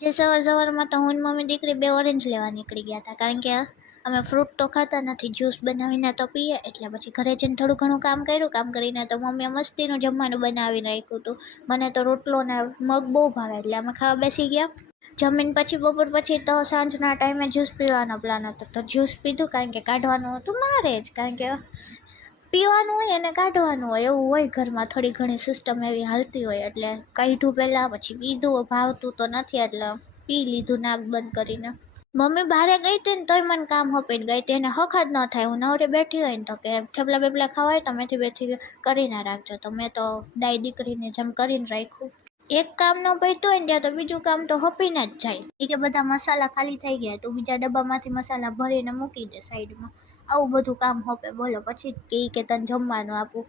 જે સવારમાં તો હું ને મમ્મી દીકરી બે ઓરેન્જ લેવા નીકળી ગયા હતા, કારણ કે અમે ફ્રૂટ તો ખાતા નથી, જ્યુસ બનાવીને તો પીએ. એટલે પછી ઘરે જઈને થોડું ઘણું કામ કર્યું. કામ કરીને તો મમ્મીએ મસ્તીનું જમવાનું બનાવીને રાખ્યું હતું. મને તો રોટલો ને મગ બહુ ભાવે, એટલે અમે ખાવા બેસી ગયા. જમીન પછી બપોર પછી તો સાંજના ટાઈમે જ્યુસ પીવાનો પ્લાન હતો, તો જ્યુસ પીધું, કારણ કે કાઢવાનું હતું મારે જ, કારણ કે પીવાનું હોય અને કાઢવાનું હોય એવું હોય ઘરમાં, થોડી ઘણી સિસ્ટમ એવી હાલતી હોય. એટલે કાઢ્યું પહેલાં, પછી પીધું, ભાવતું તો નથી એટલે પી લીધું નાક બંધ કરીને. મમ્મી બહારે ગઈ હતી ને તોય મને કામ હોપીને ગઈ હતી, એને હક જ ન થાય. હું નવરે બેઠી હોય ને તો કે થેપલા બેપલા ખાવા હોય તો મેથી બેઠી કરીને રાખજો, તો મેં તો ડાય દીકરીને જેમ કરીને રાખ્યું. એક કામ ન પૈતું હોય ને ત્યાં તો બીજું કામ તો હપીને જ જાય. એ કે બધા મસાલા ખાલી થઈ ગયા, તો બીજા ડબ્બામાંથી મસાલા ભરીને મૂકી દે સાઈડમાં. આવું બધું કામ હોપે, બોલો. પછી કે તને જમવાનું આપું.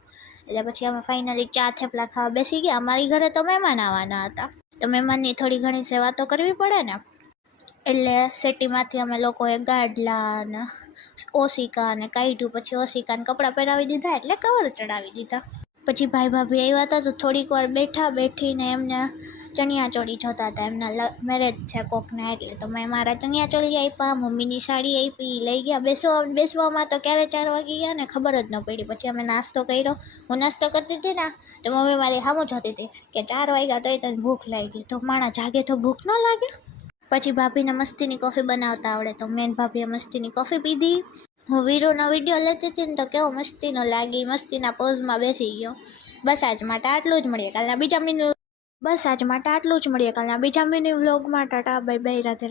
એટલે પછી અમે ફાઇનલી ચા થેપલા ખાવા બેસી ગયા. અમારી ઘરે તો મહેમાન આવવાના હતા, તો મહેમાનની થોડી ઘણી સેવા તો કરવી પડે ને. એટલે સેટીમાંથી અમે લોકોએ ગાડલા ને ઓશિકા ને કાઢ્યું. પછી ઓશિકાને કપડાં પહેરાવી દીધા, એટલે કવર ચડાવી દીધા. પછી ભાઈ ભાભી આવ્યા હતા, તો થોડીક વાર બેઠીને એમને ચણિયાચોળી જોતા હતા. એમના મેરેજ છે કોકના, એટલે તો મેં મારા ચણિયાચોળી આપ્યા, મમ્મીની સાડી આપી, લઈ ગયા. બેસવામાં તો ક્યારે 4 વાગી ગયા ને ખબર જ ન પડી. પછી અમે નાસ્તો કર્યો. હું નાસ્તો કરતી હતી ને તો મમ્મી મારી સામું જોતી હતી કે 4 વાગ્યા તોય તને ભૂખ લાગી. તો માણા જાગે તો ભૂખ ન લાગે. પછી ભાભીને મસ્તીની કોફી બનાવતા આવડે, તો મેન ભાભીએ મસ્તીની કોફી પીધી. હું વીરુનો વિડીયો લેતી હતી ને તો કેવો મસ્તીનો લાગી, મસ્તીના પોઝમાં બેસી ગયો. બસ આજ માટે આટલું જ. મળીએ કાલના બીજા મિની વ્લોગમાં. Tata bye bye, Radhe Radhe.